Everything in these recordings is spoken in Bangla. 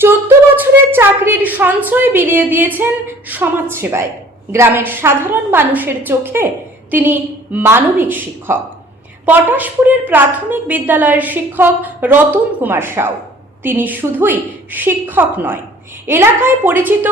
চোদ্দ বছরের চাকরির সঞ্চয় বিলিয়ে দিয়েছেন সমাজসেবায়। গ্রামের সাধারণ মানুষের চোখে তিনি মানবিক শিক্ষক। পটাশপুরের প্রাথমিক বিদ্যালয়ের শিক্ষক রতন কুমার সাউ। তিনি শুধুই শিক্ষক নয়, এলাকায় পরিচিত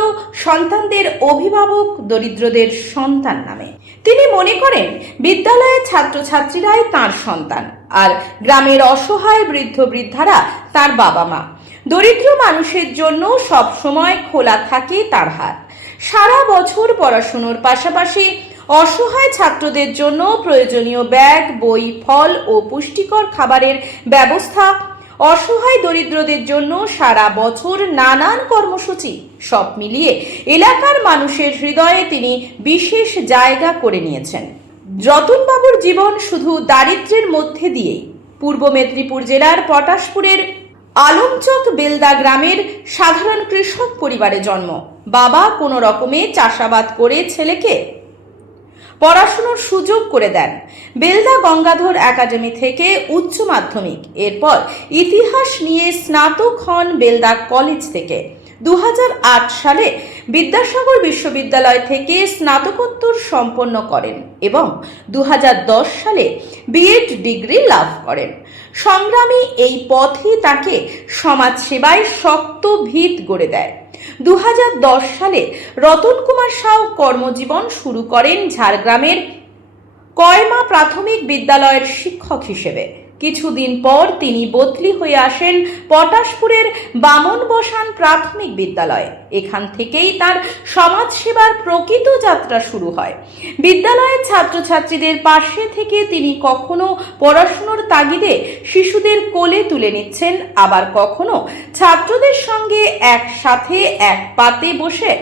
সন্তানদের অভিভাবক দরিদ্রদের সন্তান নামে। তিনি মনে করেন, বিদ্যালয়ের ছাত্রছাত্রীরাই তার সন্তান আর গ্রামের অসহায় বৃদ্ধ বৃদ্ধারা তার বাবা মা দরিদ্র মানুষের জন্য সব সময় খোলা থাকে তার হাত। সারা বছর পড়াশুনোর পাশাপাশি অসহায় ছাত্রদের জন্য প্রয়োজনীয় ব্যাগ, বই, ফল ও পুষ্টিকর খাবারের ব্যবস্থা। অসহায় দরিদ্রদের জন্য সারা বছর নানান কর্মসূচি, সব মিলিয়ে এলাকার মানুষের হৃদয়ে তিনি বিশেষ জায়গা করে নিয়েছেন। রতনবাবুর জীবন শুধু দারিদ্র্যের মধ্যে দিয়েই। পূর্ব মেদিনীপুর জেলার পটাশপুরের আলমচক বেলদা গ্রামের সাধারণ কৃষক পরিবারে জন্ম। বাবা কোনো রকমে চাষাবাদ করে ছেলেকে পড়াশুনোর সুযোগ করে দেন। বেলদা গঙ্গাধর একাডেমি থেকে উচ্চ মাধ্যমিক। এরপর ইতিহাস নিয়ে স্নাতক হন বেলদা কলেজ থেকে। দু হাজার আট সালে বিদ্যাসাগর বিশ্ববিদ্যালয় থেকে স্নাতকোত্তর সম্পন্ন করেন এবং দু হাজার দশ সালে বিএড ডিগ্রি লাভ করেন। সংগ্রামী এই পথই তাকে সমাজ সেবায় শক্ত ভিত গড়ে দেয়। দু হাজার দশ সালে রতন কুমার সাউ কর্মজীবন শুরু করেন ঝাড়গ্রামের কয়মা প্রাথমিক বিদ্যালয়ের শিক্ষক হিসেবে। কিছুদিন পর তিনি বদলি হয়ে আসেন পটাশপুরের বামন বসান প্রাথমিক বিদ্যালয়ে। এখান থেকেই তার সমাজসেবার প্রকৃত যাত্রা শুরু হয়। বিদ্যালয়ের ছাত্রছাত্রীদের পাশে থেকে তিনি কখনো পড়াশুনোর তাগিদে শিশুদের কোলে তুলে নিচ্ছেন, আবার কখনো ছাত্রদের সঙ্গে একসাথে এক পাতে বসে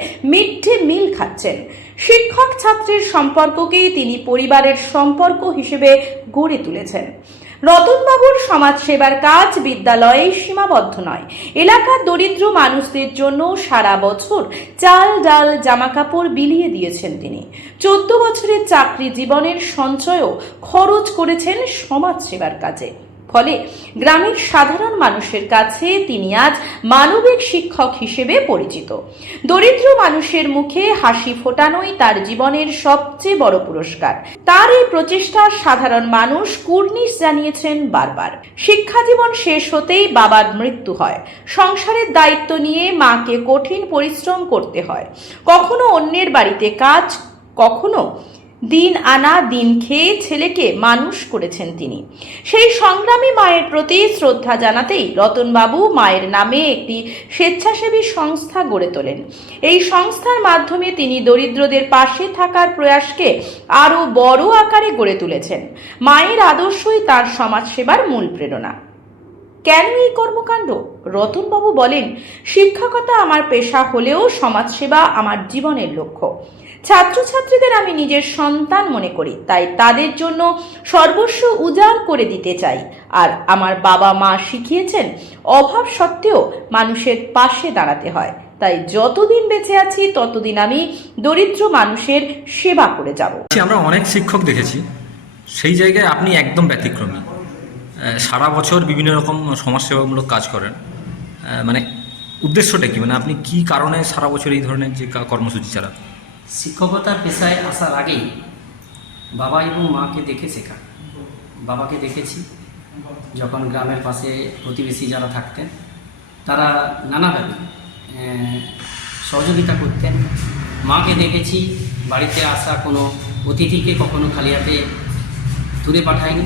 ডে মিল খাচ্ছেন। শিক্ষক ছাত্রের সম্পর্ককেই তিনি পরিবারের সম্পর্ক হিসেবে গড়ে তুলেছেন। রতনবাবুর সমাজসেবার কাজ বিদ্যালয়ে সীমাবদ্ধ নয়। এলাকার দরিদ্র মানুষদের জন্য সারা বছর চাল, ডাল, জামাকাপড় বিলিয়ে দিয়েছেন তিনি। চোদ্দ বছরের চাকরি জীবনের সঞ্চয়ও খরচ করেছেন সমাজসেবার কাজে। ফলে গ্রামের সাধারণ মানুষের কাছে তিনি আজ মানবিক শিক্ষক হিসেবে পরিচিত। দরিদ্র মানুষের মুখে হাসি ফোটানোই তার জীবনের সবচেয়ে বড় পুরস্কার। তার এই প্রচেষ্টা সাধারণ মানুষ কুর্নিশ জানিয়েছেন বারবার। শিক্ষা জীবন শেষ হতেই বাবার মৃত্যু হয়। সংসারের দায়িত্ব নিয়ে মাকে কঠিন পরিশ্রম করতে হয়। কখনো অন্যের বাড়িতে কাজ, কখনো দিন আনা, দিন খেয়ে ছেলেকে মানুষ করেছেন তিনি। সেই সংগ্রামী মায়ের প্রতি শ্রদ্ধা জানাতেই রতনবাবু মায়ের নামে একটি স্বেচ্ছাসেবী সংস্থা গড়ে তোলেন। এই সংস্থার মাধ্যমে তিনি দরিদ্রদের পাশে থাকার প্রয়াসকে আরও বড় আকারে গড়ে তুলেছেন। মায়ের আদর্শই তার সমাজসেবার মূল প্রেরণা। কেন এই কর্মকাণ্ড? রতনবাবু বলেন, শিক্ষকতা আমার পেশা হলেও সমাজসেবা আমার জীবনের লক্ষ্য। ছাত্রছাত্রীদের আমি নিজের সন্তান মনে করি, তাই তাদের জন্য সর্বস্ব উজাড় করে দিতে চাই। আর আমার বাবা মা শিখিয়েছেন, অভাব সত্ত্বেও মানুষের পাশে দাঁড়াতে হয়। তাই যতদিন বেঁচে আছি, ততদিন আমি দরিদ্র মানুষের সেবা করে যাব। আমরা অনেক শিক্ষক দেখেছি, সেই জায়গায় আপনি একদম ব্যতিক্রমী। সারা বছর বিভিন্ন রকম সমাজসেবামূলক কাজ করেন। মানে উদ্দেশ্যটা কি? মানে আপনি কি কারণে সারা বছর এই ধরনের যে কর্মসূচি চালান? শিক্ষকতার পেশায় আসার আগেই বাবা এবং মাকে দেখে শেখা। বাবাকে দেখেছি। যখন গ্রামের পাশে প্রতিবেশী যারা থাকতেন, তারা নানাভাবে সহযোগিতা করতেন। মাকে দেখেছি, বাড়িতে আসা কোনো অতিথিকে কখনো খালি হাতে দূরে পাঠায়নি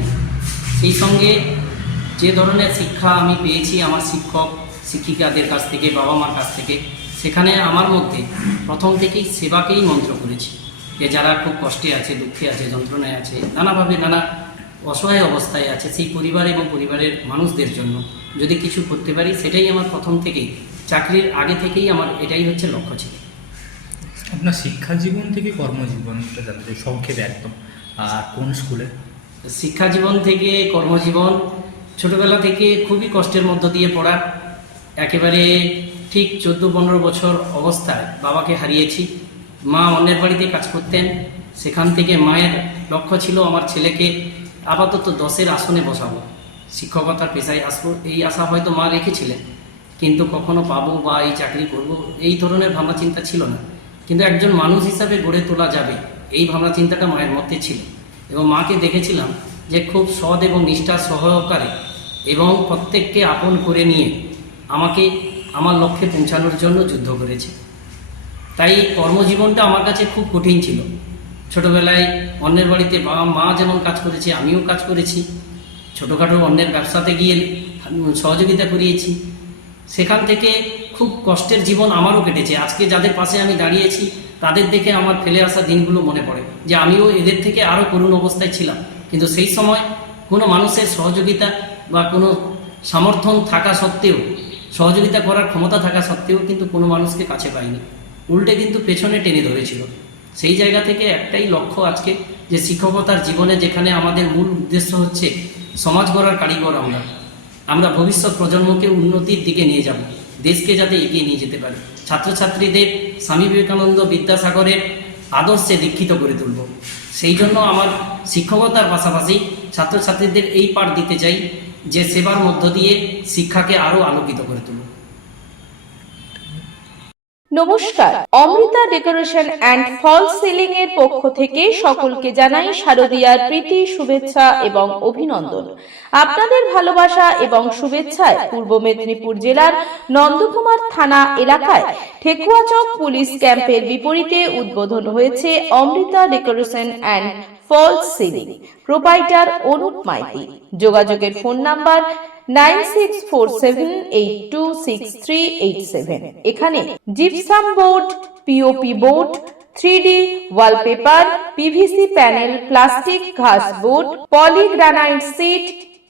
সেই সঙ্গে যে ধরনের শিক্ষা আমি পেয়েছি আমার শিক্ষক, শিক্ষিকাদের কাছ থেকে বাবা মার কাছ থেকে সেখানে আমার মধ্যে প্রথম থেকেই সেবাকেই মন্ত্র করেছি। যে যারা খুব কষ্টে আছে দুঃখে আছে যন্ত্রণায় আছে নানাভাবে নানা অসহায় অবস্থায় আছে সেই পরিবার এবং পরিবারের মানুষদের জন্য যদি কিছু করতে পারি সেটাই আমার প্রথম থেকেই চাকরির আগে থেকেই আমার এটাই হচ্ছে লক্ষ্য ছিল। আপনার শিক্ষা জীবন থেকে কর্মজীবনটা জানতে সংক্ষেপে একদম। আর কোন স্কুলে? শিক্ষা জীবন থেকে কর্মজীবন ছোটবেলা থেকে খুবই কষ্টের মধ্য দিয়ে পড়া। একেবারে ঠিক চোদ্দ পনেরো বছর অবস্থায় বাবাকে হারিয়েছি। মা অন্যের বাড়িতে কাজ করতেন। সেখান থেকে মায়ের লক্ষ্য ছিল আমার ছেলেকে আপাতত দশের আসনে বসাবো। শিক্ষকতার পেশায় আসব, এই আশা হয়তো মা রেখেছিলেন। কিন্তু কখনো পাবো বা এই চাকরি করব, এই ধরনের ভাবনা চিন্তা ছিল না। কিন্তু একজন মানুষ হিসাবে গড়ে তোলা যাবে, এই ভাবনা চিন্তাটা মায়ের মধ্যে ছিল। এবং মাকে দেখেছিলাম যে খুব সৎ এবং নিষ্ঠা সহকারে এবং প্রত্যেককে আপন করে নিয়ে আমাকে আমার লক্ষ্যে পৌঁছানোর জন্য যুদ্ধ করেছে। তাই কর্মজীবনটা আমার কাছে খুব কঠিন ছিল। ছোটবেলায় অন্যের বাড়িতে বাবা, মা যেমন কাজ করেছে, আমিও কাজ করেছি। ছোটোখাটো অন্যের ব্যবসাতে গিয়ে সহযোগিতা করিয়েছি। সেখান থেকে খুব কষ্টের জীবন আমারও কেটেছে। আজকে যাদের পাশে আমি দাঁড়িয়েছি, তাদের দেখে আমার ফেলে আসা দিনগুলো মনে পড়ে যে আমিও এদের থেকে আরও করুণ অবস্থায় ছিলাম। কিন্তু সেই সময় কোনো মানুষের সহযোগিতা বা কোনো সমর্থন থাকা সত্ত্বেও সহযোগিতা করার ক্ষমতা থাকা সত্ত্বেও কিন্তু কোনো মানুষকে কাছে পাইনি উল্টে কিন্তু পেছনে টেনে ধরেছিল। সেই জায়গা থেকে একটাই লক্ষ্য আজকে, যে শিক্ষকতার জীবনে যেখানে আমাদের মূল উদ্দেশ্য হচ্ছে সমাজ গড়ার কারিগর আমরা। আমরা ভবিষ্যৎ প্রজন্মকে উন্নতির দিকে নিয়ে যাব, দেশকে যাতে এগিয়ে নিয়ে যেতে পারে। ছাত্রছাত্রীদের স্বামী বিবেকানন্দ বিদ্যাসাগরের আদর্শে দীক্ষিত করে তুলব। সেই জন্য আমার শিক্ষকতার পাশাপাশি ছাত্রছাত্রীদের এই পাঠ দিতে চাই। যে সেবার মধ্য দিয়ে শিক্ষাকে আরও আলোকিত করে তুলব নমস্কার। Amrita decoration and fall ceiling এর পক্ষ থেকে সকলকে জানাই শারদীয়ার প্রীতি, শুভেচ্ছা এবং অভিনন্দন। আপনাদের ভালোবাসা এবং শুভেচ্ছায় পূর্ব মেদিনীপুর জেলার নন্দকুমার থানা এলাকায় ঠেকুয়াচক পুলিশ ক্যাম্পের বিপরীতে উদ্বোধন হয়েছে Amrita decoration and fall ceiling proprietor Anup Maity. যোগাযোগের ফোন নাম্বার নাইন এখানে gypsum board POP board, three D wallpaper PVC panel, plastic ঘাস বোর্ড, পলিগ্রানাইট সিট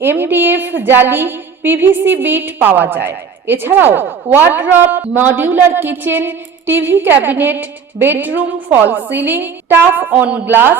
এমডিএফ জালি পিভিসি বিট পাওয়া যায়। এছাড়াও wardrobe, modular kitchen, TV cabinet, bedroom fall ceiling, tough on glass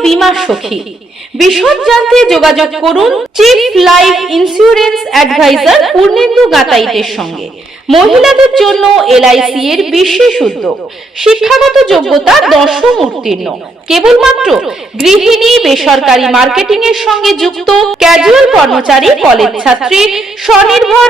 বীমা সখী। বিশদ জানতে যোগাযোগ করুন chief life insurance advisor Purnendu গাতাইতের সঙ্গে। মহিলাদের জন্য এলআইসি এর বিশেষ উদ্যোগ। শিক্ষাগত যোগ্যতা দশম উত্তীর্ণ। কেবলমাত্র গৃহিণী, বেসরকারি মার্কেটিং এর সঙ্গে যুক্ত ক্যাজুয়াল কর্মচারী কলেজ ছাত্রী, স্বনির্ভর